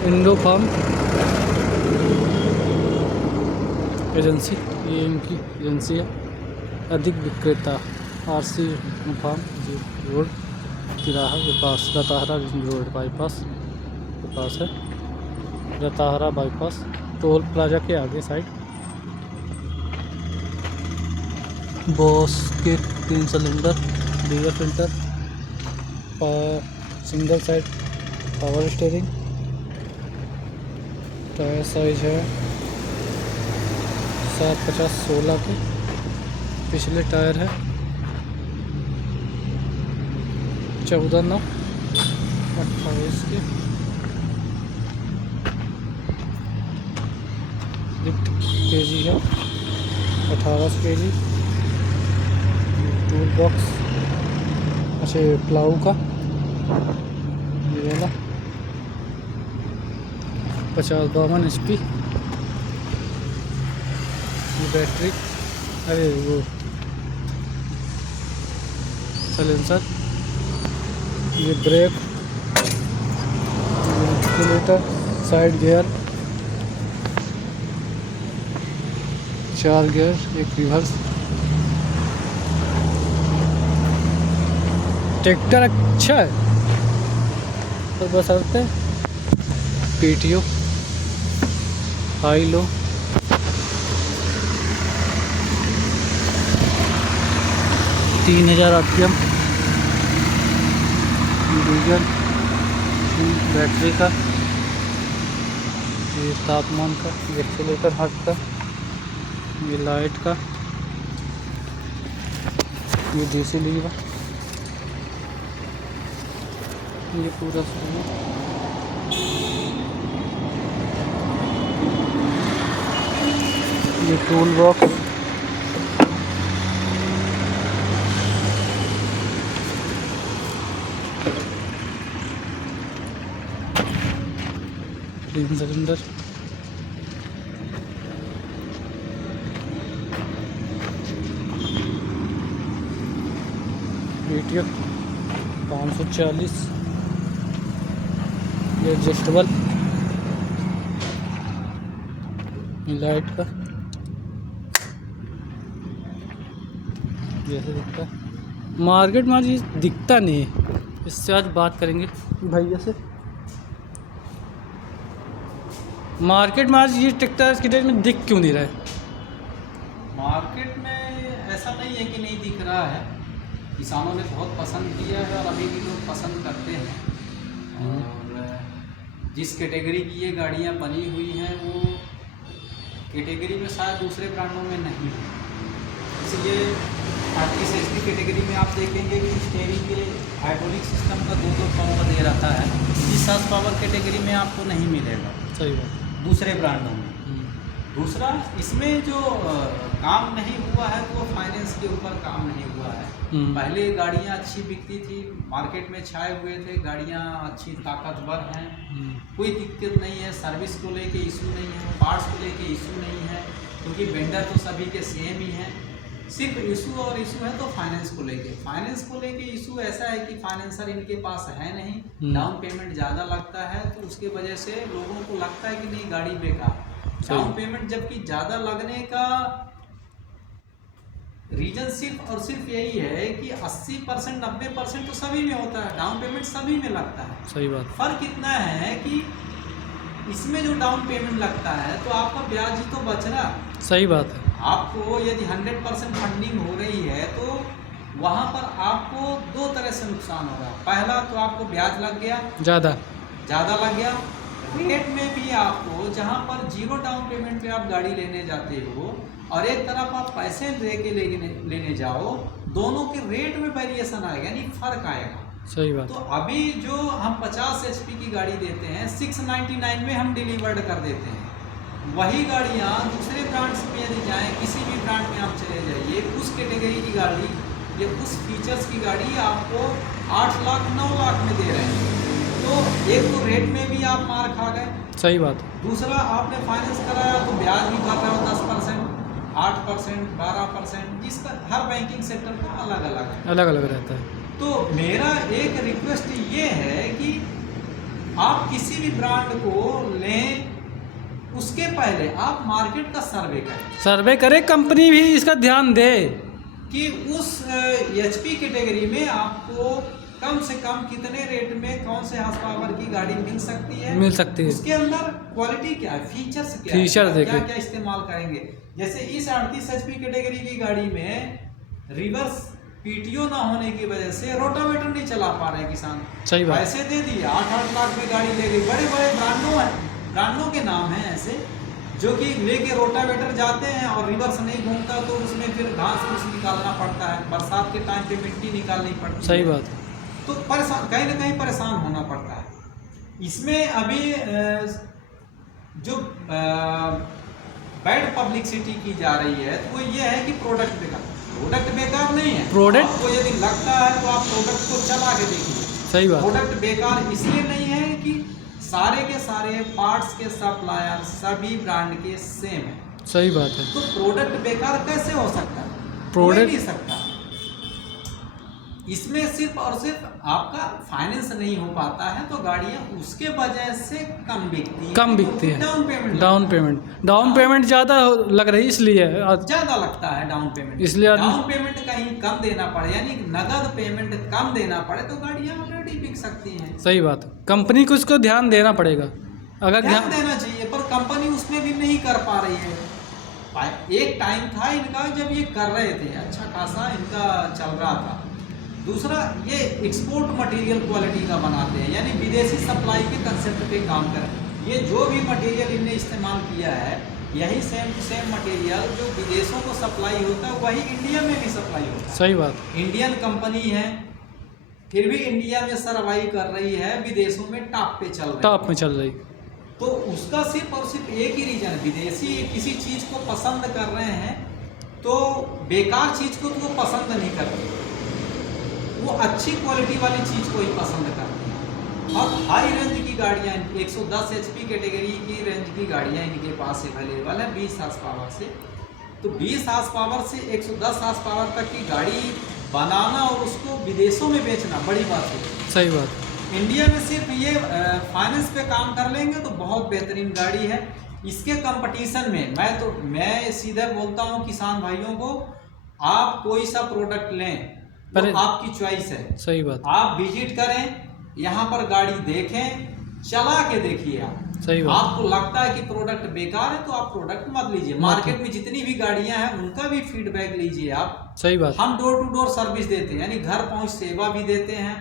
Indo farm agency, ये इनकी agency है। अधिक विक्रेता आरसी फार्म रोड तिराहा के पास, रताहरा रोड बाईपास के पास है। रताहरा बाईपास टोल प्लाजा के आगे साइड। बॉस के 3 cylinder, diesel filter, single side power steering. Tyre size है 750/16 के। पिछले टायर है 14/9/28 के। लिफ्ट केजी है 1800 kg। टूल बॉक्स अच्छा प्लाऊ का ये वाला 50-52 HP। ये बैटरी, अरे वो साइलेंसर, ये brake, indicator, side gear, 4 gear, एक रिवर्स। ट्रैक्टर अच्छा है तो बसरते PTO high low, 3000 RPM। Diesel, battery का, ये तापमान का, ये एक्सीलेटर हाथ का, ये लाइट का, ये DC लीवर, ये पूरा ये टूल बॉक्स, तीन सिलेंडर, PTO 540। ये एडजस्टेबल, लाइट का जैसे दिखता है। मार्केट में आज ये दिखता नहीं है, इससे आज बात करेंगे भैया से। मार्केट में आज ये ट्रैक्टर की डेट में दिख क्यों नहीं रहा है? मार्केट में ऐसा नहीं है कि नहीं दिख रहा है, किसानों ने बहुत पसंद किया है और अभी भी लोग पसंद करते हैं। और जिस कैटेगरी की ये गाड़ियाँ बनी हुई हैं वो कैटेगरी में शायद दूसरे ब्रांडों में नहीं है। इसलिए 38 HP कैटेगरी में आप देखेंगे कि स्टीयरिंग के हाइड्रोलिक सिस्टम का 2 पावर दे रहता है। इस 7 पावर कैटेगरी में आपको नहीं मिलेगा सही बात। दूसरे ब्रांडों में। दूसरा, इसमें जो काम नहीं हुआ है वो फाइनेंस के ऊपर काम नहीं हुआ है। पहले गाड़ियाँ अच्छी बिकती थी, मार्केट में छाए हुए थे, गाड़ियाँ अच्छी ताकतवर हैं, कोई दिक्कत नहीं है, सर्विस को लेके इशू नहीं है, पार्ट्स को लेके इशू नहीं है, क्योंकि वेंडर तो सभी के सेम ही हैं। सिर्फ इशू और इशू है तो फाइनेंस को लेके। फाइनेंस को लेके इशू ऐसा है कि फाइनेंसर इनके पास है नहीं, डाउन पेमेंट ज़्यादा लगता है, तो उसके वजह से लोगों को लगता है कि नहीं गाड़ी बेकार। डाउन पेमेंट जबकि ज़्यादा लगने का रीजन सिर्फ और सिर्फ यही है कि 80% 90% तो सभी में होता है, डाउन पेमेंट सभी में लगता है। सही बात। फर्क इतना है कि इसमें जो डाउन पेमेंट लगता है तो आपका ब्याज ही तो बच रहा। सही बात है। आपको यदि 100% फंडिंग हो रही है तो वहाँ पर आपको 2 तरह से नुकसान होगा। पहला तो आपको ब्याज लग गया, ज़्यादा लग गया। रेट में भी आपको, जहाँ पर 0 डाउन पेमेंट पे आप गाड़ी लेने जाते हो और एक तरफ आप पैसे लेने जाओ, दोनों के रेट में वेरिएशन आएगा, यानी फर्क आएगा। सही बात। तो अभी जो हम 50 HP की गाड़ी देते हैं 699 में हम डिलीवर्ड कर देते हैं। वही गाड़ियाँ दूसरे ब्रांड्स में यदि जाएँ, किसी भी ब्रांड में आप चले जाइए, उस कैटेगरी की गाड़ी या उस फीचर्स की गाड़ी आपको 8 लाख 9 लाख में दे रहे हैं। तो एक तो रेट में भी आप मार खा गए, सही बात। दूसरा आपने फाइनेंस कराया तो ब्याज भी भर रहे हो 10%, 8%, 12%, जिसका हर बैंकिंग सेक्टर का अलग अलग है, अलग अलग रहता है। तो मेरा एक रिक्वेस्ट ये है कि आप किसी भी ब्रांड को लें उसके पहले आप मार्केट का सर्वे करें, कंपनी भी इसका ध्यान दे कि उस एचपी कैटेगरी में आपको कम से कम कितने रेट में कौन से हार्स पावर की गाड़ी मिल सकती है, उसके अंदर क्वालिटी क्या है, फीचर्स क्या है, क्या क्या इस्तेमाल करेंगे। जैसे इस 38 एचपी कैटेगरी की गाड़ी में रिवर्स पीटीओ ना होने की वजह से रोटावेटर नहीं चला पा रहे किसान। सही बात। पैसे दे दिए, 8-8 लाख में गाड़ी ले गई। बड़े बड़े ब्रांडों के नाम हैं ऐसे जो कि लेके रोटावेटर जाते हैं और रिवर्स नहीं घूमता तो उसमें फिर घास फूस निकालना पड़ता है, बरसात के टाइम पे मिट्टी निकालनी पड़ती है। सही बात। तो परेशान, कहीं ना कहीं परेशान होना पड़ता है। इसमें अभी जो बैड पब्लिसिटी की जा रही है तो वो ये है कि प्रोडक्ट बेकार नहीं है। आपको यदि लगता है तो आप प्रोडक्ट को चला के देखिए। सही बात। प्रोडक्ट बेकार इसलिए नहीं है कि सारे के सारे पार्ट्स के सप्लायर सभी ब्रांड के सेम है। सही बात है। तो प्रोडक्ट बेकार कैसे हो सकता है? प्रोडक्ट नहीं सकता। इसमें सिर्फ और सिर्फ आपका फाइनेंस नहीं हो पाता है तो गाड़ियां उसके वजह से कम बिकती है। डाउन पेमेंट ज़्यादा लग रही इसलिए ज़्यादा लगता है डाउन पेमेंट, इसलिए डाउन पेमेंट कहीं कम देना पड़े, यानी नगद पेमेंट कम देना पड़े तो गाड़ियां ऑलरेडी बिक सकती हैं। सही बात है। कंपनी को इसको ध्यान देना पड़ेगा, अगर ध्यान देना चाहिए, पर कंपनी उसमें भी नहीं कर पा रही है। एक टाइम था इनका जब ये कर रहे थे, अच्छा खासा इनका चल रहा था। दूसरा, ये एक्सपोर्ट मटेरियल क्वालिटी का बनाते हैं, यानी विदेशी सप्लाई के कंसेप्ट पे काम करें। ये जो भी मटेरियल इनने इस्तेमाल किया है यही सेम टू सेम मटेरियल जो विदेशों को सप्लाई होता है वही इंडिया में भी सप्लाई होता है। सही बात। इंडियन कंपनी है फिर भी इंडिया में सर्वाइव कर रही है, विदेशों में टॉप पे चल रही। तो उसका सिर्फ और सिर्फ एक ही रीजन, विदेशी किसी चीज़ को पसंद कर रहे हैं तो बेकार चीज़ को तो वो पसंद नहीं करते, वो अच्छी क्वालिटी वाली चीज़ को ही पसंद करते हैं। और हाई रेंज की गाड़ियाँ 110 HP कैटेगरी की रेंज की गाड़ियाँ इनके पास अवेलेबल है 20 हार्स पावर से। तो 20 हार्स पावर से 110 हार्स पावर तक की गाड़ी बनाना और उसको विदेशों में बेचना बड़ी बात है। सही बात। इंडिया में सिर्फ ये फाइनेंस पे काम कर लेंगे तो बहुत बेहतरीन गाड़ी है। इसके कंपटीशन में मैं सीधे बोलता हूँ किसान भाइयों को, आप कोई सा प्रोडक्ट लें तो आपकी चॉइस है। सही बात। आप विजिट करें, यहाँ पर गाड़ी देखें, चला के देखिए आप। सही बात। आपको लगता है कि प्रोडक्ट बेकार है तो आप प्रोडक्ट मत लीजिए। मार्केट में जितनी भी गाड़ियां हैं उनका भी फीडबैक लीजिए आप। सही बात। हम डोर टू डोर सर्विस देते हैं, यानी घर पहुंच सेवा भी देते हैं।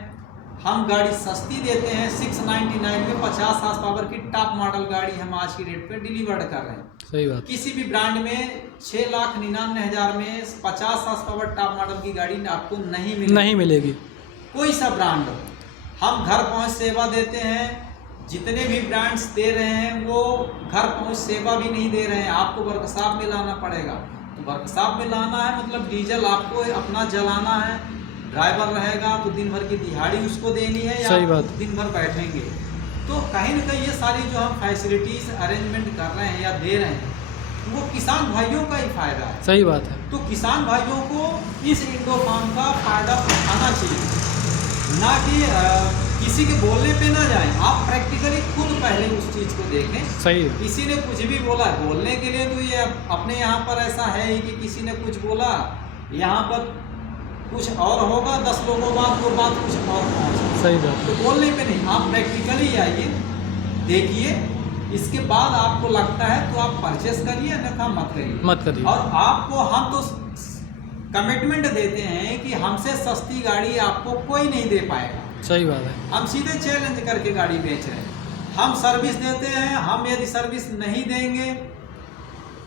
हम गाड़ी सस्ती देते हैं, 699 में 50 हार्स पावर की टॉप मॉडल गाड़ी हम आज की डेट पे डिलीवर्ड कर रहे हैं। सही बात। किसी भी ब्रांड में 6,99,000 में 50 हार्स पावर टॉप मॉडल की गाड़ी आपको नहीं मिलेगी। कोई सा ब्रांड हो, हम घर पहुंच सेवा देते हैं। जितने भी ब्रांड्स दे रहे हैं वो घर पहुंच सेवा भी नहीं दे रहे हैं, आपको वर्कशॉप में लाना पड़ेगा। तो वर्कशॉप में लाना है मतलब डीजल आपको अपना जलाना है, ड्राइवर रहेगा तो दिन भर की दिहाड़ी उसको देनी है या दिन भर बैठेंगे। तो कहीं ना कहीं ये सारी जो हम फैसिलिटीज अरेंजमेंट कर रहे हैं या दे रहे हैं वो किसान भाइयों का ही फायदा है। सही बात है। तो किसान भाइयों को इस इंडोफार्म का फायदा उठाना चाहिए, ना कि किसी के बोलने पे ना जाएं। आप प्रैक्टिकली खुद पहले उस चीज़ को देखें। सही है। किसी ने कुछ भी बोला बोलने के लिए, तो ये अपने यहाँ पर ऐसा है ही कि किसी ने कुछ बोला, यहाँ पर कुछ और होगा, 10 लोगों बाद वो बात कुछ और पहुँचे। सही बात। तो बोलने पे नहीं, आप प्रैक्टिकली आइए, देखिए, इसके बाद आपको लगता है तो आप परचेस करिए, अन्यथा मत करिए। और आपको हम तो कमिटमेंट देते हैं कि हमसे सस्ती गाड़ी आपको कोई नहीं दे पाएगा। सही बात है। हम सीधे चैलेंज करके गाड़ी बेच रहे हैं। हम सर्विस देते हैं, हम यदि सर्विस नहीं देंगे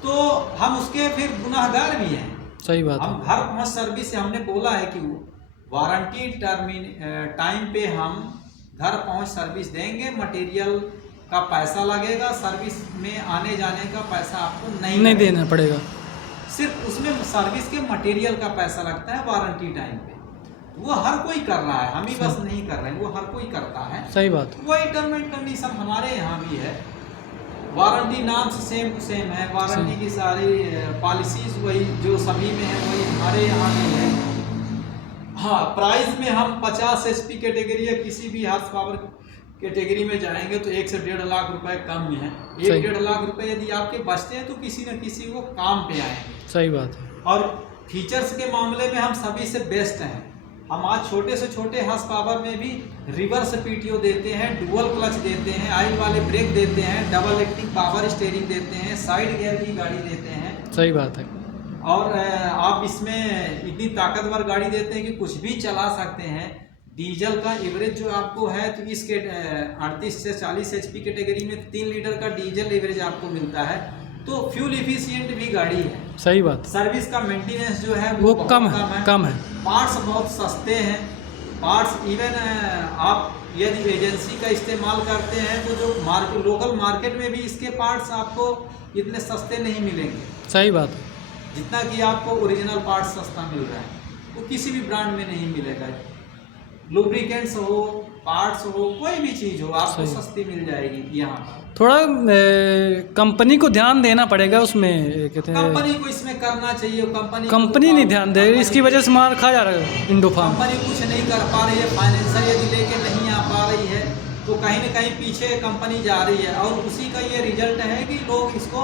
तो हम उसके फिर गुनाहगार भी हैं। सही बात। हम घर पहुंच सर्विस से हमने बोला है कि वारंटी टाइम पे हम घर पहुंच सर्विस देंगे, मटेरियल का पैसा लगेगा, सर्विस में आने जाने का पैसा आपको नहीं देना पड़ेगा। सिर्फ उसमें सर्विस के मटेरियल का पैसा लगता है वारंटी टाइम पे। वो हर कोई कर रहा है, हम ही बस नहीं कर रहे हैं, वो हर कोई करता है। सही बात। वही टर्म एंड कंडीशन हमारे यहाँ भी है। वारंटी नाम से सेम टू सेम है, वारंटी की सारी पॉलिसीज वही जो सभी में है वही हमारे यहाँ भी है। हाँ, प्राइस में हम 50 HP कैटेगरी या किसी भी हार्स पावर कैटेगरी में जाएंगे तो 1 से 1.5 लाख रुपए कम में है। सही। 1-1.5 लाख रुपए यदि आपके बचते हैं तो किसी न किसी को काम पे आएंगे। सही बात है। और फीचर्स के मामले में हम सभी से बेस्ट हैं। हम आज छोटे से छोटे हॉर्स पावर में भी रिवर्स पीटीओ देते हैं, डुअल क्लच देते हैं, ऑयल वाले ब्रेक देते हैं, डबल एक्टिंग पावर स्टीयरिंग देते हैं, साइड गियर की गाड़ी देते हैं। सही बात है। और आप इसमें इतनी ताकतवर गाड़ी देते हैं कि कुछ भी चला सकते हैं। डीजल का एवरेज जो आपको है तो इसके 38 से 40 HP कैटेगरी में 3 लीटर का डीजल एवरेज आपको मिलता है, तो फ्यूल इफिशिएंट भी गाड़ी है। सही बात। सर्विस का मेंटेनेंस जो है वो बहुत कम है। पार्ट्स बहुत सस्ते हैं। पार्ट्स इवन आप यदि एजेंसी का इस्तेमाल करते हैं तो जो लोकल मार्केट में भी इसके पार्ट्स आपको इतने सस्ते नहीं मिलेंगे। सही बात है। जितना कि आपको ओरिजिनल पार्ट्स सस्ता मिल रहा है वो किसी भी ब्रांड में नहीं मिलेगा। लुब्रिकेंट्स हो, पार्ट्स हो, कोई भी चीज़ हो आपको सस्ती मिल जाएगी यहाँ पर। थोड़ा कंपनी को ध्यान देना पड़ेगा उसमें, कहते हैं कंपनी को इसमें करना चाहिए। कंपनी नहीं ध्यान दे रही, इसकी वजह से मार खा जा रहा है इंडोफार्म। कंपनी कुछ नहीं कर पा रही है, फाइनेंसर यदि लेके नहीं आ पा रही है तो कहीं ना कहीं पीछे कंपनी जा रही है, और उसी का ये रिजल्ट है कि लोग इसको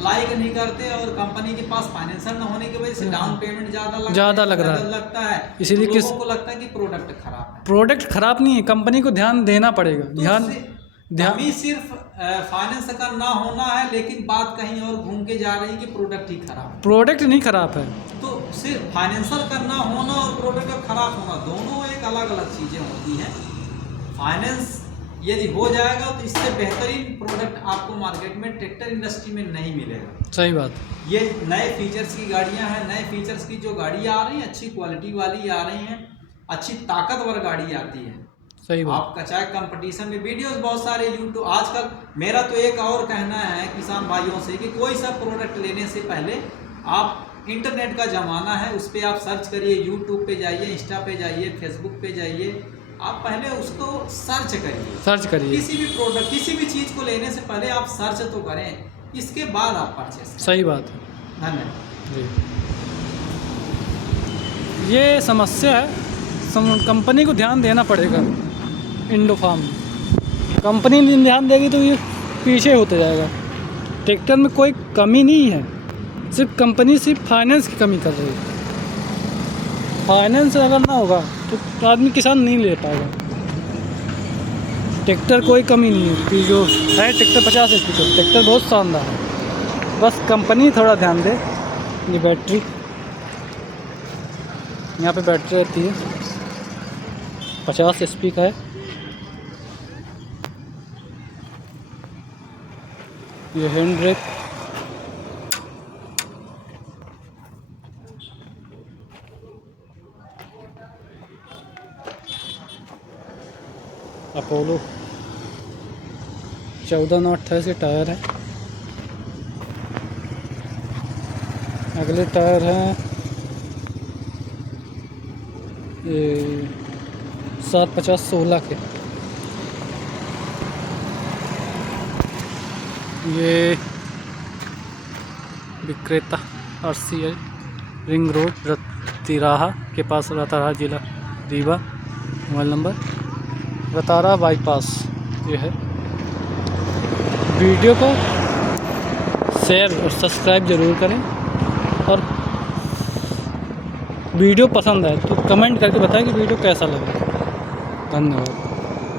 लाइक नहीं करते और कंपनी के पास फाइनेंसर न होने की वजह से डाउन पेमेंट ज़्यादा लगता है। इसीलिए तो लोगों को लगता है कि प्रोडक्ट खराब है। प्रोडक्ट खराब नहीं है, कंपनी को ध्यान देना पड़ेगा। ध्यान भी सिर्फ फाइनेंस का ना होना है, लेकिन बात कहीं और घूम के जा रही है कि प्रोडक्ट ही खराब है। प्रोडक्ट नहीं खराब है, तो सिर्फ फाइनेंशियल का ना होना और प्रोडक्ट का खराब होना दोनों एक अलग अलग चीज़ें होती हैं। फाइनेंस यदि हो जाएगा तो इससे बेहतरीन प्रोडक्ट आपको मार्केट में ट्रैक्टर इंडस्ट्री में नहीं मिलेगा। सही बात। ये नए फीचर्स की गाड़ियां हैं, नए फीचर्स की जो गाड़ियां आ रही हैं अच्छी क्वालिटी वाली आ रही हैं, अच्छी ताकतवर गाड़ी आती है। सही बात। आपका चाहे कंपटीशन में वीडियोस बहुत सारे यूट्यूब आजकल, मेरा तो एक और कहना है किसान भाइयों से कि कोई सा प्रोडक्ट लेने से पहले आप इंटरनेट का ज़माना है, उस पर आप सर्च करिए, यूट्यूब पे जाइए, इंस्टा पे जाइए, फेसबुक पे जाइए, आप पहले उसको सर्च करिए। किसी भी प्रोडक्ट, किसी भी चीज़ को लेने से पहले आप सर्च तो करें, इसके बाद आप परचेस करें। सही बात है। धन्यवाद जी। ये समस्या है, कंपनी को ध्यान देना पड़ेगा। इंडोफार्म कंपनी नहीं ध्यान देगी तो ये पीछे होते जाएगा। ट्रैक्टर में कोई कमी नहीं है, सिर्फ कंपनी सिर्फ फाइनेंस की कमी कर रही है। फाइनेंस अगर ना होगा तो आदमी किसान नहीं ले पाएगा। ट्रैक्टर कोई कमी नहीं है कि जो है ट्रैक्टर 50 HP का ट्रैक्टर बहुत शानदार है, बस कंपनी थोड़ा ध्यान दे। ये बैटरी, यहाँ पे बैटरी रहती है, 50 HP का है। ये हैंड ब्रेक, अपोलो 14/28 टायर है। अगले टायर हैं 750/16 के। ये विक्रेता RCI रिंग रोड तिराहा के पास, रतारा जिला Rewa. Mobile number Ratara bypass. ये है। वीडियो को शेयर और सब्सक्राइब ज़रूर करें, और वीडियो पसंद आए तो कमेंट करके बताएं कि वीडियो कैसा लगा। धन्यवाद।